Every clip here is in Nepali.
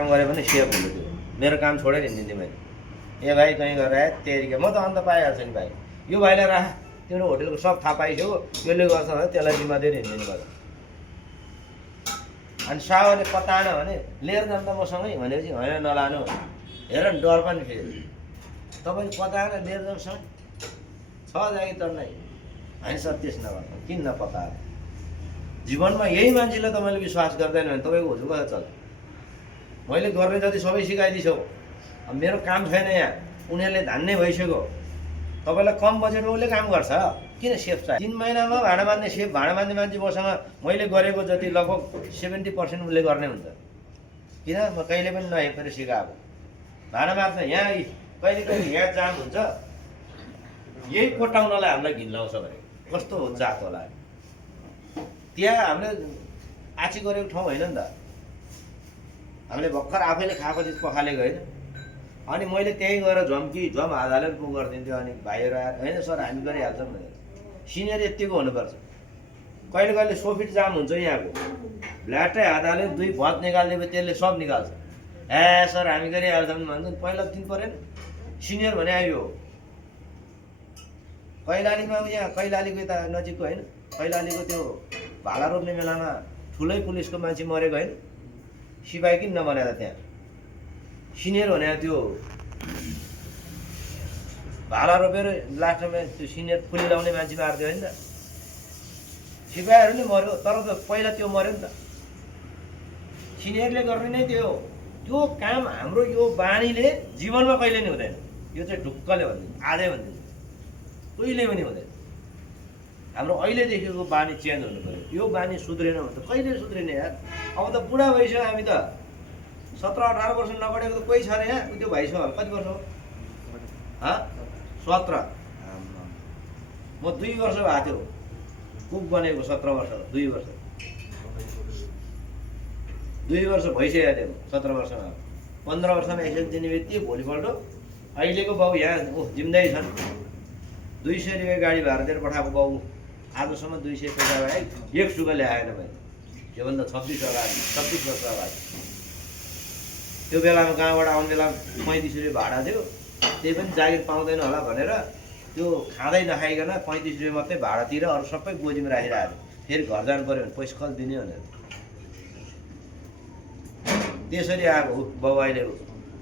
काम गरेँ भने सेफ हुनु थियो। मेरो काम छोडेर हिँडिदिन्थेँ मैले। ए भाइ कहीँ गएर आए तेरिका म त अन्त पाइहाल्छु नि भाइ। यो भाइलाई राख, तिम्रो होटेलको सब थाहा पाइसक्यो, यसले गर्छ भने त्यसलाई जिम्मा दिएर हिँडिदिनु पर्छ। अनि सावरले पताएन भने लिएर जानु त मसँगै भनेपछि होइन नलानु। हेर न डर पनि फेरि तपाईँले पताएन लिएर जानुसँग छ जागिर त नै होइन सर त्यस नगर्नु, किन नपताएर। जीवनमा यही मान्छेलाई तपाईँले विश्वास गर्दैन भने तपाईँको हुजु कसरी चल्छ। मैले गर्ने जति सबै सिकाइदिन्छु। अब मेरो काम छैन यहाँ, उनीहरूले धान्ने भइसक्यो। तपाईँलाई कम बजेटमा उसले काम गर्छ, किन सेफ चाहियो। 3 महिनामा भाडा मान्ने सेफ भाडा मान्ने मान्छे मसँग मैले गरेको जति लगभग 70% उसले गर्ने हुन्छ। किन म कहिले पनि नहेपेर सिकाएको। भाडा मार्छ यहाँ कहिले कहिले यहाँ जाम हुन्छ, यही कोटाउनलाई हामीलाई घिन लाउँछ भने कस्तो जात होला। त्यहाँ हामीले आची गरेको ठाउँ होइन नि त, हामीले भर्खर आफैले खाएको चिज पखालेको होइन। अनि मैले त्यहीँ गएर झम हात हालेर पो गरिदिन्थ्यो। अनि भाइहरू आएर होइन सर हामी गरिहाल्छौँ भनेर। सिनियर यत्तिको हुनुपर्छ। कहिले कहिले सोफिट जाम हुन्छ यहाँको, भ्ल्याटै हात हालेर 2 भत निकालिदिएपछि त्यसले सब निकाल्छ। ए सर हामी गरिहाल्छौँ भन्छ, पहिला दिन परेन। सिनियर भने आयो कैलालीमा, यहाँ कैलालीको यता नजिकको होइन, कैलालीको त्यो भाला रोप्ने बेलामा ठुलै पुलिसको मान्छे मरेको होइन, सिपाही किन नमरेर त्यहाँ। सिनियर भने त्यो भाला रोपेर लास्टमा त्यो सिनियर फुली लाउने मान्छे मारिदियो होइन त। सिपाहीहरू नि मऱ्यो, तर त पहिला त्यो मऱ्यो नि त। सिनियरले गर्ने नै त्यो काम। हाम्रो यो बानीले जीवनमा कहिले नि हुँदैन। यो चाहिँ ढुक्कले भनिदिन्छ, आजै भनिदिन्छ, कहिले पनि हुँदैन। हाम्रो अहिलेदेखिको बानी चेन्ज हुनु पऱ्यो। यो बानी सुध्रेन भने त कहिले सुध्रिने यार। अब त बुढा भइसक्यो हामी त। 17-18 वर्ष नबढेको त कोही छ र यहाँ। त्यो भाइ छ कति वर्ष हो? 17। म 2 वर्ष भएको थियो कुक बनेको। 17 वर्ष 2 वर्ष 2 वर्ष भइसकेको थियो 17 वर्षमा। 15 वर्षमा एक्सेस दिने बित्तिकै भोलिपल्ट अहिलेको बाउ यहाँ जिम्दै छन्। 200 रुपियाँ गाडी भाडा दिएर पठाएको बाउ आजसम्म 200 पैसा भए एक सुगा ल्याएन मैले। योभन्दा 26 वर्ष अगाडि। त्यो बेलामा गाउँबाट आउने बेला 35 रुपियाँ भाडा थियो। त्यही पनि जागिर पाउँदैन होला भनेर त्यो खाँदै नखाइकन 35 रुपियाँ मात्रै भाडातिर अरू सबै गोजीमा राखिरहेको। फेरि घर जानु पऱ्यो भने पैसा कति दिने भनेर त्यसरी आएको बाउ।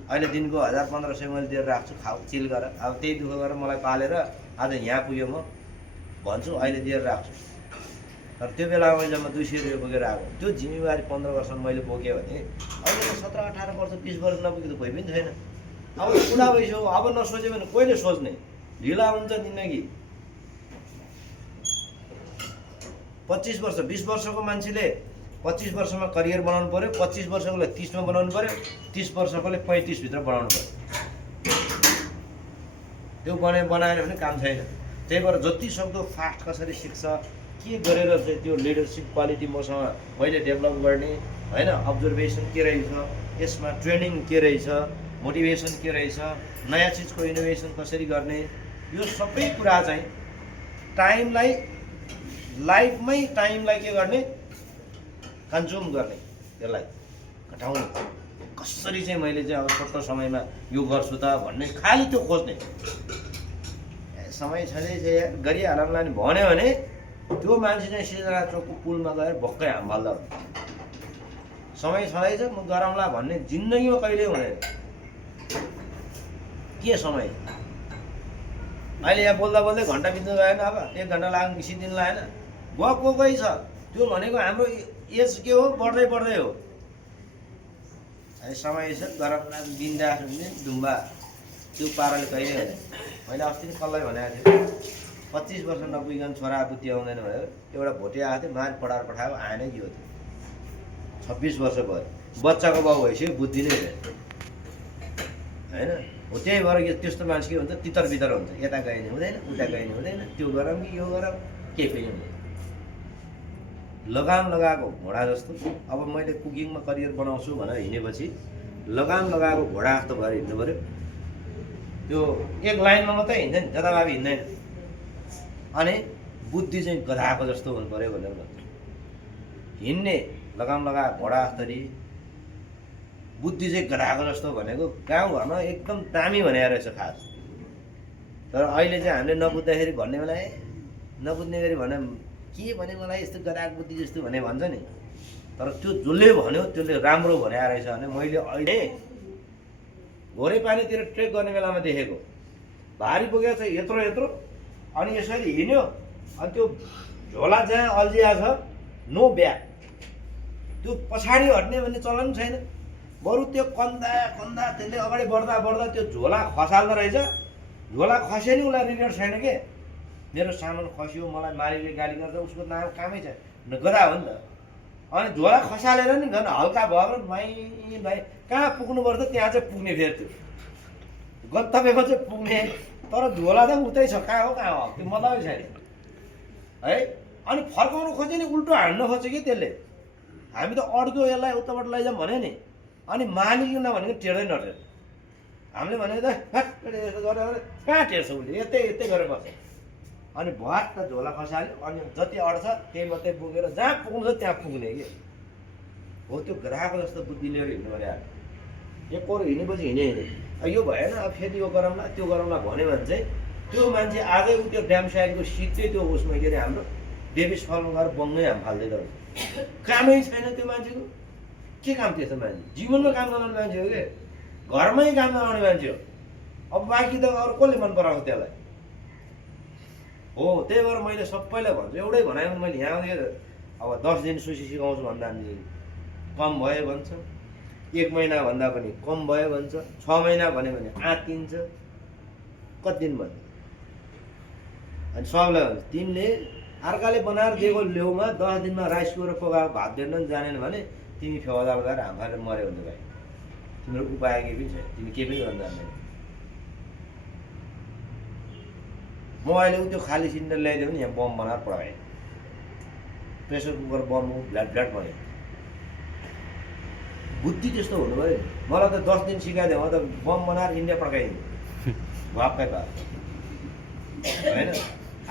अहिले दिनको 1000-1500 मैले दिएर राख्छु, खाऊ चिल गर। अब त्यही दुःख गरेर मलाई पालेर आज यहाँ पुग्यो। म भन्छु अहिले दिएर राख्छु। तर त्यो बेलामा मैले जम्मा 200 रुपियाँ बोकेर आएको। त्यो जिम्मेवारी 15 वर्षमा मैले बोकेँ भने अहिले 17-18 वर्ष 20 वर्ष नपुग्यो त कोही पनि छैन। अब बुढा भइसक्यो, अब नसोच्यो भने कहिले सोच्ने। ढिला हुन्छ जिन्दगी। 25 वर्ष 20 वर्षको मान्छेले 25 वर्षमा करियर बनाउनु पऱ्यो, 25 वर्षकोले 30 मा बनाउनु पऱ्यो, 30 वर्षकोले 35 भित्र बनाउनु पऱ्यो। त्यो बनाएन भने काम छैन। त्यही भएर जति सक्दो फास्ट कसरी सिक्छ, के गरेर चाहिँ त्यो लिडरसिप क्वालिटी मसँग मैले डेभलप गर्ने होइन। अब्जर्भेसन के रहेछ, यसमा ट्रेनिङ के रहेछ, मोटिभेसन के रहेछ, नयाँ चिजको इनोभेसन कसरी गर्ने, यो सबै कुरा चाहिँ टाइमलाई लाइफमै टाइमलाई के गर्ने, कन्ज्युम गर्ने, त्यसलाई घटाउने। कसरी चाहिँ मैले चाहिँ अब छोटो समयमा यो गर्छु त भन्ने खालि त्यो खोज्ने। समय छँदैछ यार गरिहालौँला नि भन्यो भने त्यो मान्छे चाहिँ सिर्जना चोकको पुलमा गएर भक्कै हामफाल्दा हुन्छ। समय छँदैछ म गरौँला भन्ने जिन्दगीमा कहिले हुँदैन। के समय अहिले यहाँ बोल्दा बोल्दै घन्टा बित्नु गएन। अब 1 घन्टा लाग्नु बेसी दिन लागेन। गएकै छ। त्यो भनेको हाम्रो एज के हो, बढ्दै बढ्दै हो। समय छ गरौँला बिन्दास हुने ढुम्बा त्यो पाराले कहिले हुँदैन। मैले अस्ति नै कसलाई भनेको थिएँ 25 वर्ष नपुगिकन छोरा बुद्धि आउँदैन भनेर एउटा भोटे आएको थियो, मार पढाएर पठाएको आएन के हो। 26 वर्ष भयो, बच्चाको बाउ भइसक्यो, बुद्धि नै छैन होइन। हो त्यही भएर त्यस्तो मान्छे के हुन्छ, तितर बितर हुन्छ। यता गए नि हुँदैन, उता गए नि हुँदैन, त्यो गरौँ कि यो गरौँ, केही पनि हुँदैन। लगाम लगाएको घोडा जस्तो। अब मैले कुकिङमा करियर बनाउँछु भनेर हिँडेपछि लगाम लगाएको घोडा जस्तो भएर हिँड्नु पऱ्यो। त्यो एक लाइनमा मात्रै हिँड्छ नि, जताभावी हिँड्दैन। अनि बुद्धि चाहिँ गधाएको जस्तो हुनु पऱ्यो भनेर भन्छ। हिँड्ने लगाम लगाएको घोडा जस्तरी बुद्धि चाहिँ गधाएको जस्तो भनेको गाउँघरमा एकदम दामी भनेको रहेछ खास। तर अहिले चाहिँ हामीले नबुझ्दाखेरि भन्ने बेला नबुझ्ने गरी भने के भने मलाई यस्तो गधाएको बुद्धि जस्तो भने भन्छ नि। तर त्यो जसले भन्यो त्यसले राम्रो भनेको रहेछ भने मैले अहिले घोरे पानीतिर ट्रेक गर्ने बेलामा देखेको भारी बोकेको छ यत्रो यत्रो अनि यसरी हिँड्यो अनि त्यो झोला जहाँ अल्झिया छ नो ब्याग त्यो पछाडि हट्ने भन्ने चलन छैन। बरु त्यो कन्दा कन्दा त्यसले अगाडि बढ्दा बढ्दा त्यो झोला खसाल्दो रहेछ। झोला खस्यो नि उसलाई रिग्रेट छैन के मेरो सामान खस्यो मलाई मालिकले गाली गर्छ उसको नाम कामै छैन गधा हो नि त। अनि झोला खसालेर नि झन् हल्का भएर भाइ भाइ कहाँ पुग्नुपर्छ त्यहाँ चाहिँ पुग्ने फेरि त्यो गन्तव्यमा चाहिँ पुग्ने तर झोला त उतै छ कहाँ हो त्यो मतलबै छैन है। अनि फर्काउनु खोज्यो नि उल्टो हान्नु खोज्यो कि त्यसले हामी त अड्क्यो यसलाई उताबाट लैजाउँ भन्यो नि अनि मालिकले नभनेको टेर्दै नटेर हामीले भनेको त यसो गरेर कहाँ टेर्छ उसले यतै यतै गरेर बस्छ अनि भट्ट झोला खसाल्यो अनि जति अड्छ त्यही मात्रै पुगेर जहाँ पुग्नु छ त्यहाँ पुग्ने कि हो। त्यो ग्राहकको जस्तो बुद्धि लिएर हिँड्नु पऱ्यो एक कोर हिँडेपछि हिँडे यो भएन अब फेरि यो गरौँला त्यो गरौँला भन्यो भने चाहिँ त्यो मान्छे आजै उ त्यो ड्याम साइडको सिट चाहिँ त्यो उसमा के अरे हाम्रो डेभिस फलमा गएर बङ्गै हाम फाल्दै त कामै छैन त्यो मान्छेको के काम त्यस्तो मान्छे जीवनमा काम नगर्ने मान्छे हो कि घरमै काम नगर्ने मान्छे हो। अब बाँकी त अरू कसले मन पराउँछ त्यसलाई हो। त्यही भएर मैले सबैलाई भन्छु एउटै भनाइ मैले यहाँ आउँदै अब 10 दिन सुसी सिकाउँछु भन्दा नि कम भयो भन्छ 1 महिना भन्दा पनि कम भयो भन्छ 6 महिना भन्यो भने आत्तिन्छ कति दिन भन्छ अनि सबलाई भन्छ तिमीले अर्काले बनाएर दिएको लेउमा 10 दिनमा राइस कुकर पकाएको भात दिन जानेन भने तिमी फेवादा लगाएर हामफालेर मर्यो हुन्छ भाइ तिम्रो उपाय केही पनि छैन तिमी केही पनि गर्न जान्दैन। म अहिले त्यो खाली सिलिन्डर ल्याइदियो भने यहाँ बम बनाएर पढाएँ प्रेसर कुकर बम भ्ल्याट भ्ल्याट भयो बुद्धि त्यस्तो हुनु पऱ्यो। मलाई त 10 दिन सिकाइदियो म त बम बनाएर इन्डिया पड्काइदिन्छु भक्कै भए होइन।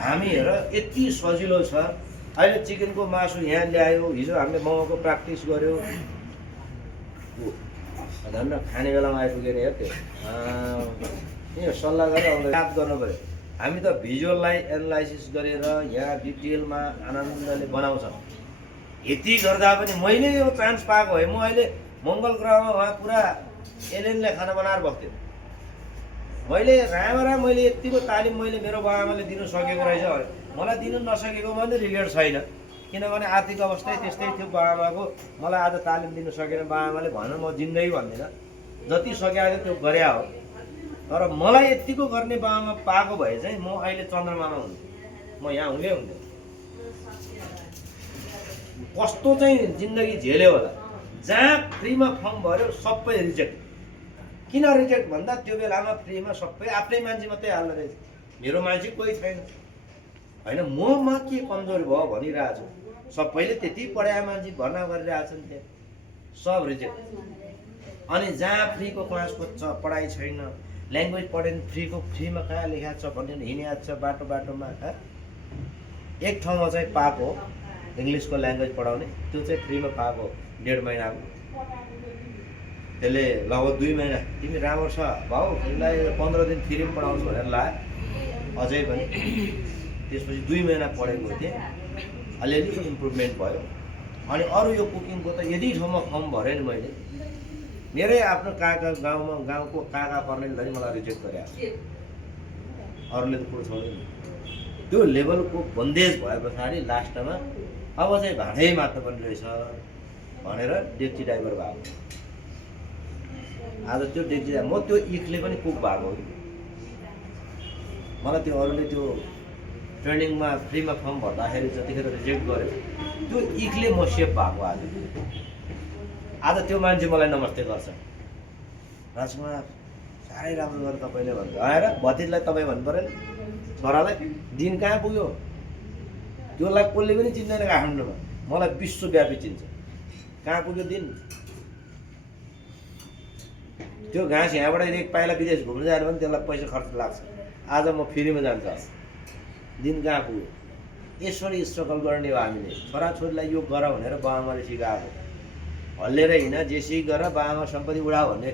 हामी हेर यति सजिलो छ अहिले चिकनको मासु यहाँ ल्यायो हिजो हामीले मोमोको प्र्याक्टिस गऱ्यो धन्न खाने बेलामा आइपुग्यो नि हेर त्यो सल्लाह गरेर आउँदा याद गर्नु पऱ्यो। हामी त भिजुअललाई एनालाइसिस गरेर यहाँ डिटेलमा आनन्दले बनाउँछ यति गर्दा पनि मैले यो चान्स पाएको है। म अहिले मङ्गल ग्रहमा उहाँ पुरा एलियनले खाना बनाएर बस्थ्यो मैले राम्रा मैले यतिको तालिम मैले मेरो बाबाआमाले दिनु सकेको रहेछ मलाई दिनु नसकेको पनि रिग्रेट छैन किनभने आर्थिक अवस्था त्यस्तै थियो बाबाआमाको मलाई आज तालिम दिनु सकेन बाबाआमाले भन्न म जिन्दगी भन्दिनँ जति सकेको त्यो गरे हो। तर मलाई यतिको गर्ने बाबामा पाएको भए चाहिँ म अहिले चन्द्रमामा हुन्थेँ म यहाँ हुँदै हुन्थेँ। कस्तो चाहिँ जिन्दगी झेल्यो होला जहाँ फ्रीमा फर्म भर्यो सबै रिजेक्ट। किन रिजेक्ट भन्दा त्यो बेलामा फ्रीमा सबै आफ्नै मान्छे मात्रै हाल्दो रहेछ मेरो मान्छे कोही छैन होइन। ममा के कमजोरी भयो भनिरहेको छु सबैले त्यति पढाए मान्छे भर्ना गरिरहेछन् त्यहाँ सब रिजेक्ट। अनि जहाँ फ्रीको क्लासको पढाइ छैन ल्याङ्ग्वेज पढ्यो भने फ्रीमा कहाँ लेखाएको छ भन्ने हिँडिरहेको छ बाटो बाटोमा। एक ठाउँमा चाहिँ पाएको इङ्ग्लिसको ल्याङ्ग्वेज पढाउने त्यो चाहिँ फ्रीमा पाएको 1.5 महिनाको त्यसले लगभग 2 महिना तिमी राम्रो छ भाउ तिमीलाई 15 दिन फ्रीमा पढाउँछु भनेर लाग्यो अझै पनि। त्यसपछि 2 महिना पढेको थिएँ अलिअलि इम्प्रुभमेन्ट भयो। अनि अरू यो कुकिङको त यदि ठाउँमा फर्म भरेँ नि मैले मेरै आफ्नो काका गाउँको काका पर्नेले धरि मलाई रिजेक्ट गरे अरूले त कुरो छोड्दैन। त्यो लेभलको बन्देज भए पछाडि लास्टमा अब चाहिँ भाँडै मात्नुपर्ने रहेछ भनेर डेक्ची ड्राइभर भएको आज त्यो डेक्ची म त्यो इखले पनि कुक भएको मलाई त्यो अरूले त्यो ट्रेनिङमा फ्रीमा फर्म भर्दाखेरि जतिखेर रिजेक्ट गर्यो त्यो इखले म सेफ भएको आज त्यो मान्छे मलाई नमस्ते गर्छ राजकुमार साह्रै राम्रो गरेर तपाईँले भन्छ आएर भतिजलाई तपाईँ भन्नु पऱ्यो नि छोरालाई दिन कहाँ पुग्यो त्योलाई कसले पनि चिन्दैन काठमाडौँमा मलाई विश्वव्यापी चिन्छ कहाँ पुग्यो दिन। त्यो घाँस यहाँबाट एक पाइला विदेश घुम्न जानु भने त्यसलाई पैसा खर्च लाग्छ आज म फ्रीमा जान्छ दिन कहाँ पुग्यो। यसरी स्ट्रगल गर्ने हो हामीले छोराछोरीलाई यो गर भनेर बाबाआमाले सिकाएको हल्लेर हिँड जेसी गर बाबामा सम्पत्ति उडा भन्ने